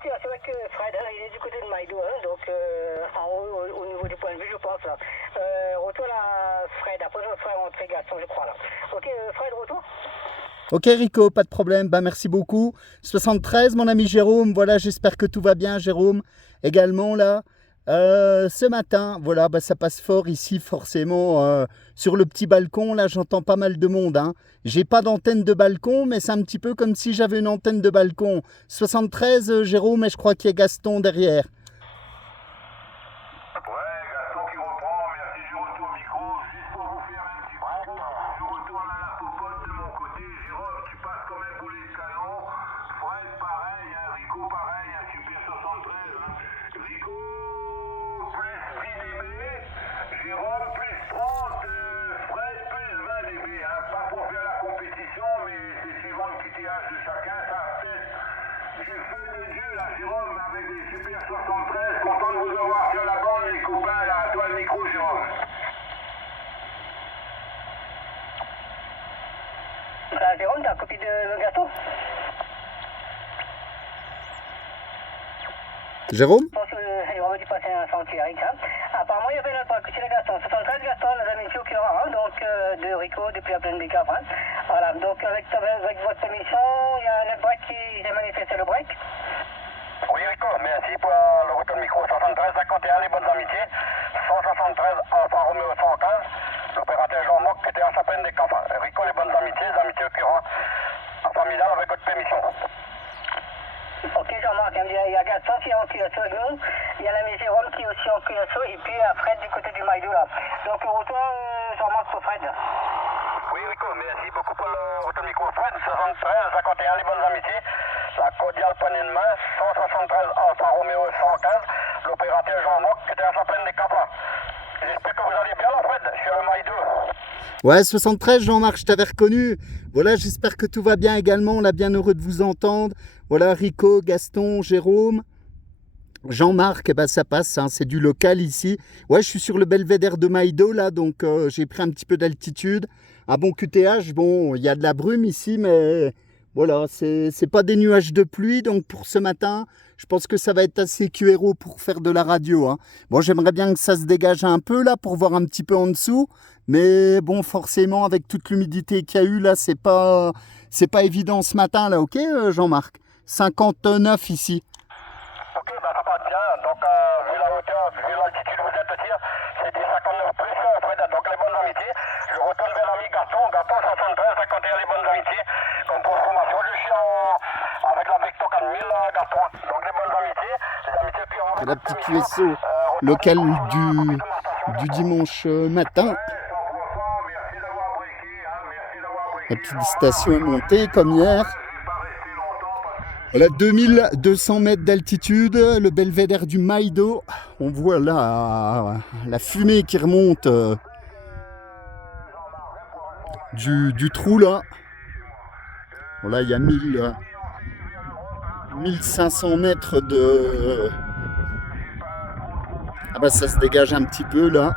Ok, c'est vrai que Fred, il est du côté de Maïdo, hein, donc en haut, au niveau du point de vue, je pense là. Retour à Fred, après je ferai rentrer Gaston, je crois là. Ok, Fred, retour. Ok Rico, pas de problème, bah merci beaucoup. 73, mon ami Jérôme, voilà, j'espère que tout va bien Jérôme, également là. Ce matin, voilà, bah, ça passe fort ici forcément sur le petit balcon, là j'entends pas mal de monde. Hein. J'ai pas d'antenne de balcon, mais c'est un petit peu comme si j'avais une antenne de balcon. 73, Jérôme, et je crois qu'il y a Gaston derrière. Ouais, Gaston qui reprend, merci, je retourne au micro, juste pour vous faire un petit coup, je retourne à la popote de mon côté, Jérôme, tu passes quand même pour les canons, Fred pareil, hein, Rico pareil, hein, Super 73, hein. Rico plus 10 dB, Jérôme plus 30, Fred plus 20 dB, hein, pas pour faire la compétition, mais c'est suivant le QTH de chacun, ça peut-être. J'ai fait le Dieu là, Jérôme, avec les Super 73, content de vous avoir sur la bande, les copains, là, à toi le micro, Jérôme. Jérôme, t'as copié de Gaston? Jérôme? Je pense que Jérôme a dû passer un sentier avec ça. Apparemment, il y avait notre côté de Gaston. 73 Gaston, les amis qui aura, hein, donc de Rico depuis la plaine des Caves. Hein. Voilà, donc avec votre permission, il y a un break qui s'est manifesté le break. Oui, Rico, merci pour le retour de micro. 73 51, les bonnes amitiés. 173 Alpha Romeo 115. L'opérateur Jean-Marc qui était à sa peine des Caves. Rico, les bonnes amitiés, les amitiés occurrentes familiales avec votre permission. Ok, Jean-Marc, il y a Gaston qui est en QSO avec nous, il y a l'ami Jérôme qui est aussi en QSO, et puis Fred du côté du Maïdo là. Donc retour Jean-Marc pour Fred. Oui, Rico, merci beaucoup pour le retour de micro. Fred, 73 51, les bonnes amitiés. La cordiale poignée de main, 173 Alpha Romeo 115. L'opérateur Jean-Marc qui était à sa peine des Caves. J'espère que vous allez bien là, Fred, sur le Maïdo. Ouais, 73, Jean-Marc, je t'avais reconnu. Voilà, j'espère que tout va bien également. On est bien heureux de vous entendre. Voilà, Rico, Gaston, Jérôme, Jean-Marc, eh ben, ça passe, hein, c'est du local ici. Ouais, je suis sur le belvédère de Maïdo, là, donc j'ai pris un petit peu d'altitude. Un bon QTH, bon, il y a de la brume ici, mais voilà, c'est pas des nuages de pluie. Donc pour ce matin, je pense que ça va être assez QRO pour faire de la radio. Hein. Bon, j'aimerais bien que ça se dégage un peu, là, pour voir un petit peu en dessous. Mais bon, forcément, avec toute l'humidité qu'il y a eu, là, c'est pas évident ce matin, là, ok, Jean-Marc? 59 ici. Ok, bah ça passe bien. Donc, vu la hauteur, vu l'altitude où vous êtes aussi, c'est des 59 plus, Fred. Donc, les bonnes amitiés. Je retourne vers l'ami Gaston. Gaston 73, 51, les bonnes amitiés. Comme pour formation, je suis avec la Vecto 4000, Gaston. Donc, les bonnes amitiés. Les amitiés qui ont... La petite QSO locale du dimanche matin. La petite station est montée comme hier. Voilà, 2200 mètres d'altitude, le belvédère du Maïdo. On voit là la fumée qui remonte du trou là. Voilà, il y a 1500 mètres de... Ah bah ça se dégage un petit peu là.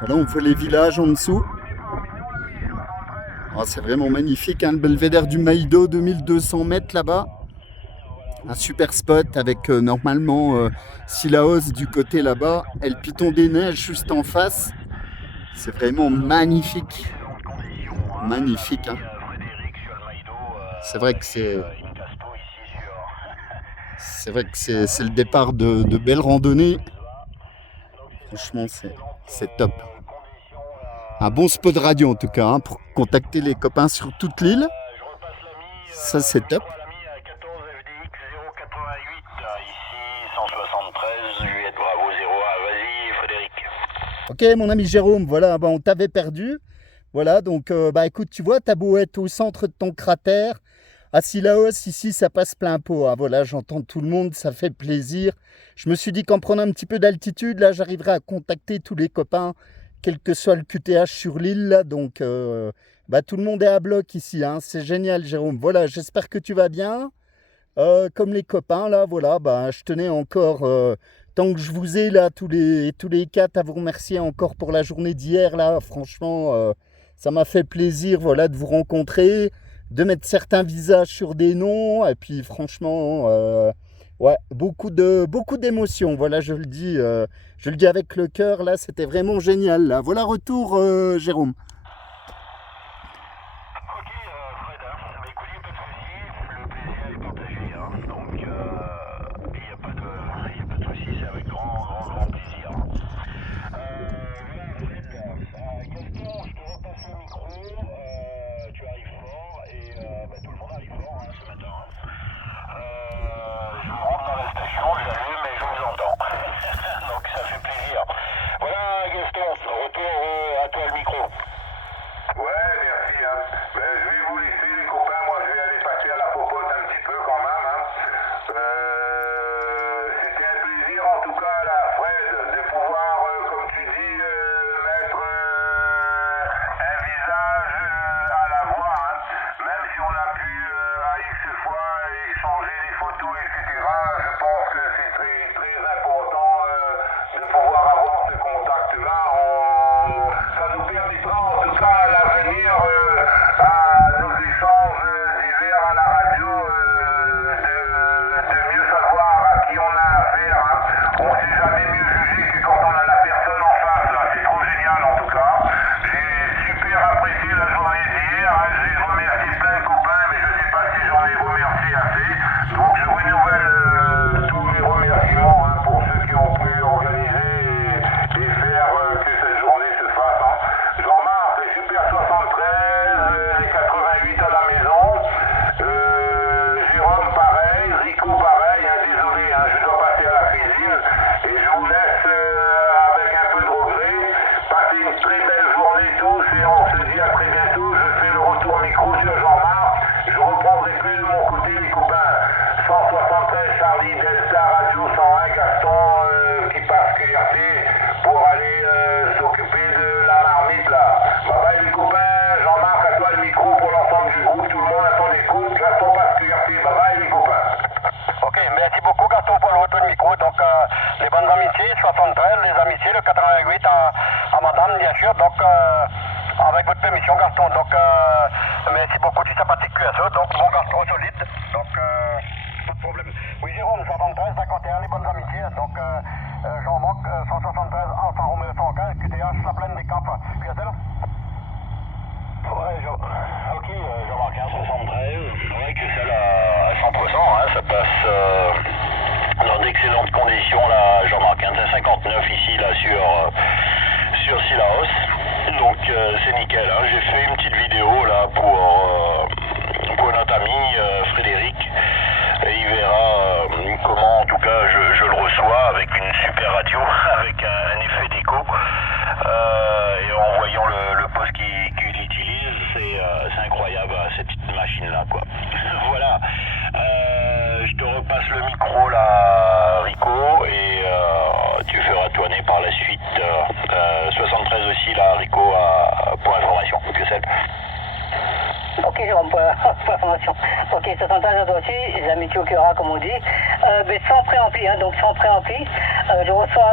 Voilà, on voit les villages en dessous. Oh, c'est vraiment magnifique, hein, le belvédère du Maïdo, 2200 mètres là-bas. Un super spot avec normalement Sillaos du côté là-bas et le Piton des Neiges juste en face. C'est vraiment magnifique. Magnifique. Hein. C'est vrai que c'est le départ de belles randonnées. Franchement, c'est top. Un bon spot de radio en tout cas, hein, pour contacter les copains sur toute l'île. Ça, c'est top. Ok, mon ami Jérôme, voilà, bah, on t'avait perdu. Voilà, donc, bah écoute, tu vois, t'as beau être au centre de ton cratère. À Sillaos, ici, ça passe plein pot. Hein. Voilà, j'entends tout le monde, ça fait plaisir. Je me suis dit qu'en prenant un petit peu d'altitude, là, j'arriverai à contacter tous les copains, quel que soit le QTH sur l'île. Là, donc, bah, tout le monde est à bloc ici. Hein. C'est génial, Jérôme. Voilà, j'espère que tu vas bien. Comme les copains, là, voilà, bah, je tenais encore... tant que je vous ai là, tous les quatre, à vous remercier encore pour la journée d'hier, là, franchement, ça m'a fait plaisir, voilà, de vous rencontrer, de mettre certains visages sur des noms, et puis franchement, Ouais, beaucoup d'émotions. Voilà, je le dis avec le cœur. Là, c'était vraiment génial. Là, voilà retour, Jérôme. Ok, Fred, bah écoute, il n'y a pas de souci, le plaisir est partagé, hein. Donc il n'y a pas de souci, c'est avec grand plaisir. Voilà, Fred, Gaston, je te repasse le micro, tu arrives fort et bah, tout le monde arrive fort hein, ce matin. Je rentre dans la station, j'allume et je vous entends. Donc ça fait plaisir. Voilà, Gaston, retour à toi le micro. Ouais, merci. Hein. Ben, je vais vous laisser, les copains. Moi, je vais aller passer à la popote un petit peu quand même. Hein. C'était un plaisir, en tout cas, là, Fred, de pouvoir, comme tu dis, mettre un visage à la voix. Hein. Même si on a pu, à X fois, échanger des photos, etc., je pense que c'est très important de pouvoir avoir ce contact-là. Ça nous permettra, en tout cas, à l'avenir, à nos échanges divers à la radio, de mieux savoir à qui on a affaire. Hein. On ne sait jamais mieux juger que quand on a la personne en face. Là. C'est trop génial, en tout cas. J'ai super apprécié la journée d'hier. Hein. J'ai remercié plein de copains, mais je ne sais pas si j'en ai remercié assez. Donc, je renouvelle tous les remerciements hein, pour ceux qui ont pu organiser et faire que cette journée se fasse. Hein. Jean-Marc, les Super 73, les 88 à la maison. Jérôme, pareil. Rico, pareil. Hein, désolé, hein, je dois passer à la cuisine. Et je vous laisse avec un peu de regret. Passez une très belle journée tous et on se dit à très bientôt. Je fais le retour micro sur Jean-Marc. Je reprendrai plus de mon côté les copains. 173 Charlie Delta Radio 101 Gaston qui passe QRT pour aller s'occuper de la marmite là. Bye bye les copains, Jean-Marc à toi le micro pour l'ensemble du groupe, tout le monde à ton écoute, Gaston passe QRT, bye bye les copains. Ok, merci beaucoup Gaston pour le retour de micro, donc les bonnes amitiés, 73, les amitiés, le 88 à madame bien sûr, donc avec votre permission Gaston, donc merci beaucoup du sympathique QSE, donc bon Gaston solide, donc pas de problème. Oui Jérôme, 73, 51, les bonnes amitiés, donc Jean-Marc, 173, Alpha Romeo 115, QTH, la plaine des Caps, QSL. Ouais, ok, Jean-Marc 73, ouais, QSL à 100%, hein, ça passe dans d'excellentes conditions, là, Jean-Marc 59 ici, là, sur Sillaos. Donc c'est nickel, hein. J'ai fait une petite vidéo là pour notre ami Frédéric et il verra comment en tout cas je le reçois avec une super radio, avec un effet d'écho et en voyant le poste qu'il utilise, c'est incroyable cette petite machine là quoi. Voilà, je te repasse le micro là Rico et tu feras tourner par la suite 73 aussi là Rico pour information. Que c'est? Ok, Jérôme, pour information. Ok, 73 à toi aussi, les amitiés au Cura, comme on dit. Mais sans préampli, hein, donc sans préampli. Je reçois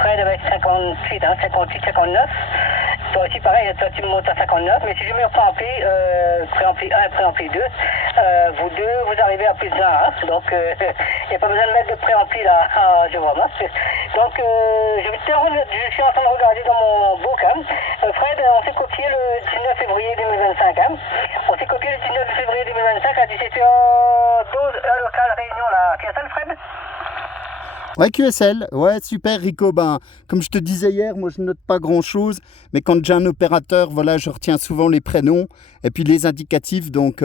Fred avec 58, hein, 58, 59. Toi aussi, pareil, toi tu me montes à 59. Mais si je mets au préampli 1 et préampli 2, vous deux, vous arrivez à plus de 1. Hein, donc, il n'y a pas besoin de mettre de préampli là, Jérôme. Hein. Donc, je suis en train de regarder dans mon book. Hein. Fred, on s'est copié le 19 février 2025. Hein. On s'est copié le 19 février 2025 à 17h12, heure locale, réunion là. QSL, Fred? Ouais, QSL, ouais, super Rico. Ben, comme je te disais hier, moi je note pas grand chose, mais quand j'ai un opérateur, voilà, je retiens souvent les prénoms et puis les indicatifs, donc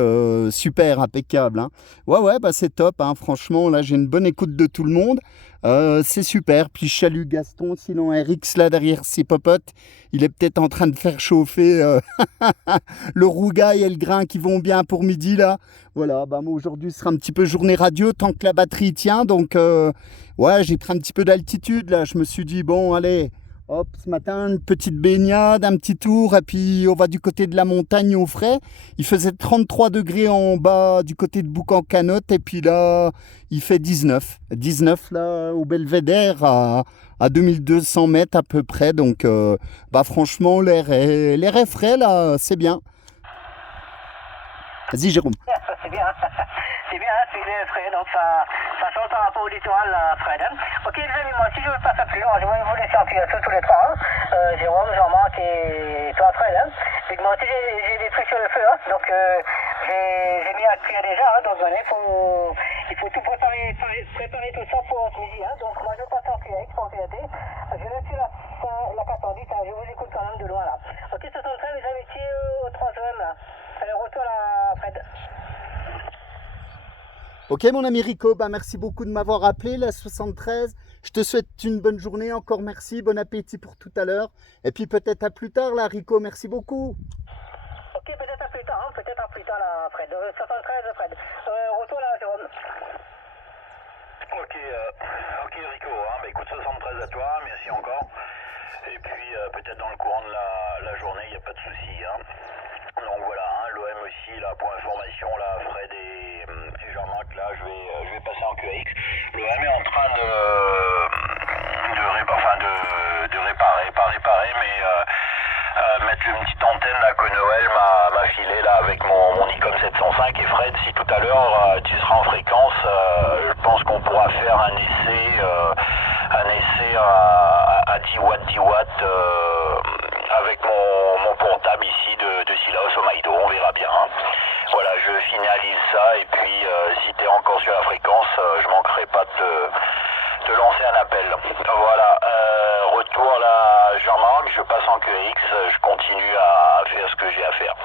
super, impeccable. Hein. Ouais, bah c'est top, hein, franchement, là j'ai une bonne écoute de tout le monde. C'est super, puis je salue Gaston, sinon Erix là derrière ses popotes, il est peut-être en train de faire chauffer le rougail et le grain qui vont bien pour midi là. Voilà, bah moi aujourd'hui ce sera un petit peu journée radio tant que la batterie tient, donc ouais, j'ai pris un petit peu d'altitude là, je me suis dit bon allez, hop, ce matin une petite baignade, un petit tour et puis on va du côté de la montagne au frais. Il faisait 33 degrés en bas du côté de Boucan-Canotte et puis là il fait 19 là au Belvédère à 2200 mètres à peu près, donc bah franchement l'air est frais là, c'est bien. Vas-y, Jérôme. C'est bien, c'est bien, c'est les frais, donc ça change par rapport au littoral, Fred. Ok les amis, moi si je ne passe plus loin, je vais vous laisser en pilote tous les trois, Jérôme, Jean-Marc et toi Fred. Et moi aussi j'ai des trucs sur le feu, donc j'ai mis à cuire déjà, donc voilà, il faut tout préparer tout ça pour ce midi, donc moi je passe en QX pour TAT, je laisse sur la 410, je vous écoute quand même de loin là. Ok, 73 mes amitiés au 3e là. Allez, retour là, Fred. Ok mon ami Rico, bah, merci beaucoup de m'avoir appelé, la 73. Je te souhaite une bonne journée, encore merci, bon appétit pour tout à l'heure. Et puis peut-être à plus tard là Rico, merci beaucoup. Ok, peut-être à plus tard, là, Fred. 73, Fred. Retour là, Jérôme. Ok Rico, bah écoute 73 à toi, merci encore. Et puis peut-être dans le courant de la journée, il n'y a pas de souci. Donc voilà, l'OM aussi, là, pour information, là, Fred et Jean-Marc, là, je vais passer en QX. L'OM est en train de réparer, pas réparer, mais mettre une petite antenne là que Noël m'a filé là avec mon Nikon 705. Et Fred, si tout à l'heure tu seras en fréquence, je pense qu'on pourra faire un essai à 10 watts avec mon portable ici de Silaos au Maïdo, on verra bien. Voilà, je finalise ça et puis si tu es encore sur la fréquence, je manquerai pas de te lancer un appel. Voilà, retour là Jean-Marc, je passe en QX, je continue à faire ce que j'ai à faire.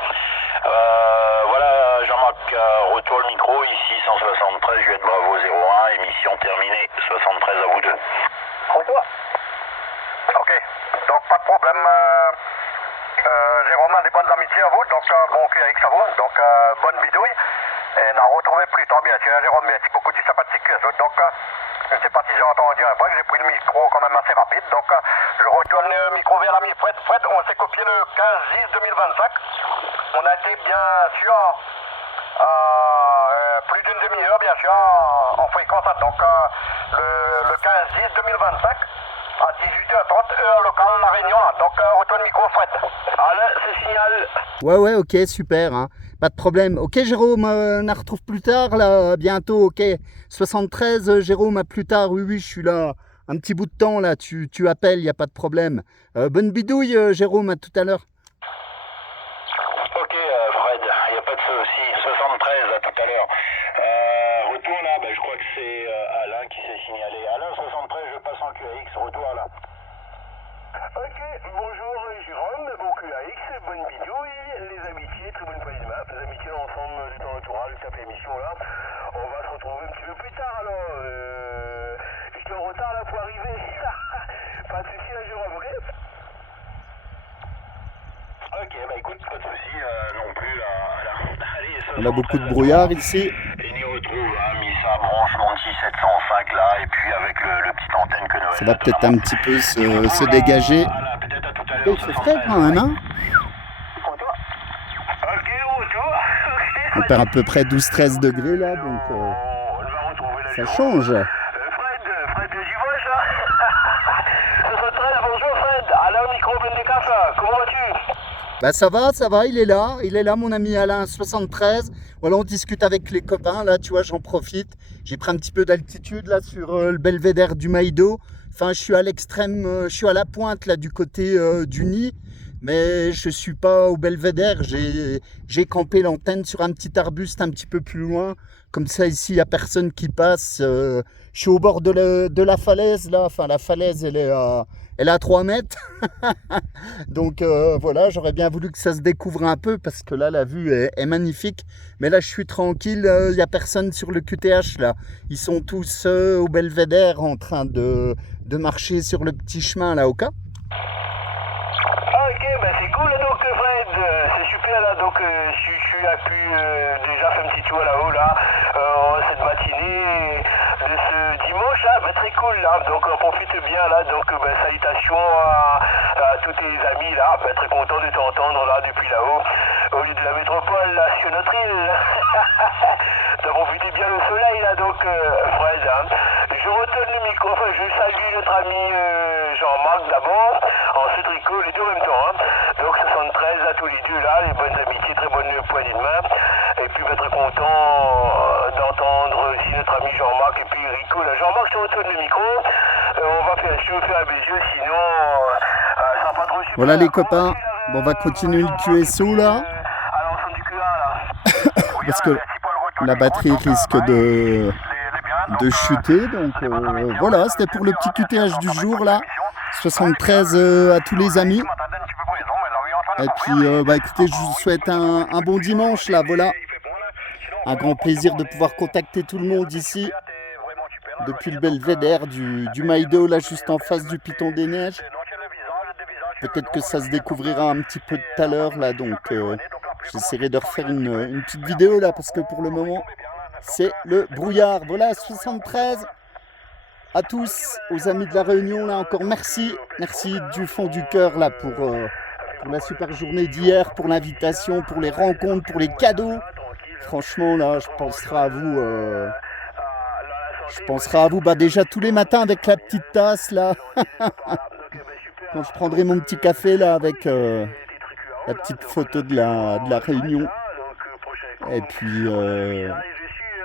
Voilà Jean-Marc, retour le micro, ici 173, Juliette Bravo 01, émission terminée, 73 à vous deux. Retour. Ok, donc pas de problème. Jérôme, des bonnes amitiés à vous, donc bon QX à vous, donc bonne bidouille. Et on a retrouvé plus tard, bien sûr, Jérôme, merci beaucoup du sympathique que les autres. Donc, je ne sais pas si j'ai entendu un peu, j'ai pris le micro quand même assez rapide. Donc, je retourne le micro vers l'ami Fred. Fred, on s'est copié le 15-10-2025. On a été bien sûr plus d'une demi-heure, bien sûr, en fréquence. Donc, le 15-10-2025. À 18h30, heure locale, La Réunion. Donc, retourne le micro, Fred. Allez, c'est signal. Ouais, ok, super, pas de problème. Ok Jérôme, on la retrouve plus tard, là, bientôt, ok. 73, Jérôme, à plus tard, oui, je suis là. Un petit bout de temps, là, tu appelles, il n'y a pas de problème. Bonne bidouille, Jérôme, à tout à l'heure. Ok, Fred, il n'y a pas de souci. 73, à tout à l'heure. Retour là, je crois que c'est Alain qui s'est signalé. Alain, 73, je passe en QAX. Retour là. Ok, bonjour Jérôme, bon QAX, bonne bidouille, les amitiés, très bonne poignée de main, les amitiés dans l'ensemble du temps autoral, cette émission là. On va se retrouver un petit peu plus tard alors. Je suis en retard là pour arriver. Pas de souci, Jérôme, ok? Ok, écoute, pas de souci non plus là. Allez, On a beaucoup de brouillard ici. Et on y retrouve Missa, branche Monty 705 là, et puis avec le petit antenne que Noël. Ça va peut-être un petit peu se dégager. Voilà, peut-être à tout à l'heure. Il fait frais quand même, Retour. Ok, retour. On perd à peu près 12-13 degrés là, donc On va retrouver la ça change. Fred de Givoche là. 73, bonjour Fred. Alain, micro, plein des cafes. Comment vas-tu? Bah ça va, il est là mon ami Alain 73. Voilà, on discute avec les copains là, tu vois, j'en profite. J'ai pris un petit peu d'altitude là sur le belvédère du Maïdo. Enfin, je suis à l'extrême, je suis à la pointe là du côté du Nid, mais je suis pas au belvédère. J'ai campé l'antenne sur un petit arbuste un petit peu plus loin. Comme ça ici, il y a personne qui passe. Je suis au bord de la falaise là. Enfin, la falaise, elle est à 3 mètres. Donc voilà, j'aurais bien voulu que ça se découvre un peu parce que là, la vue est magnifique. Mais là, je suis tranquille, il n'y a personne sur le QTH là. Ils sont tous au belvédère en train de marcher sur le petit chemin là, au cas. Ok, c'est cool donc Fred, c'est super là, donc tu as pu déjà faire un petit tour là-haut là, cette matinée de ce dimanche là, très cool là, donc on profite bien là, donc salutations à tous tes amis là, très content de t'entendre là depuis là-haut, au lieu de la métropole là, sur notre île. T'as profité bien le soleil là, donc Fred, je retourne le micro, je salue notre ami Jean-Marc d'abord, ensuite Rico, les deux en même temps, donc 73 à tous les deux là, les bonnes amitiés, très bonne poignée de main, et puis être content d'entendre aussi notre ami Jean-Marc et puis Rico. Là, Jean-Marc, je te retourne le micro. Je vais faire un bisou, sinon ça va pas trop super. Voilà les copains, bon, on va continuer le QSO là. À l'ensemble du Q1 là. Parce que la batterie risque de chuter. Donc voilà, c'était pour le petit QTH du jour là. 73 à tous les amis. Et puis bah écoutez, je vous souhaite un bon dimanche là, voilà. Un grand plaisir de pouvoir contacter tout le monde ici. Depuis le belvédère du Maïdo, là juste en face du Piton des Neiges. Peut-être que ça se découvrira un petit peu tout à l'heure là, donc j'essaierai de refaire une petite vidéo là, parce que pour le moment, c'est le brouillard. Voilà, 73 à tous, aux amis de la Réunion là, encore merci du fond du cœur là pour la super journée d'hier, pour l'invitation, pour les rencontres, pour les cadeaux. Franchement là, je penserai à vous, bah déjà tous les matins avec la petite tasse là. Quand je prendrai mon petit café là avec la petite photo de la Réunion. Et puis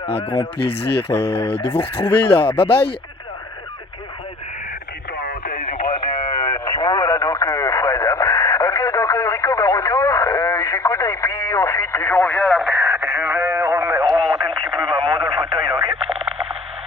un grand plaisir de vous retrouver là. Bye bye. Petite parenthèse du bras de Timo, voilà donc Fred. Ok, donc Rico, retour, j'écoute et puis ensuite je reviens là. Je vais remonter un petit peu maman dans le fauteuil là, ok?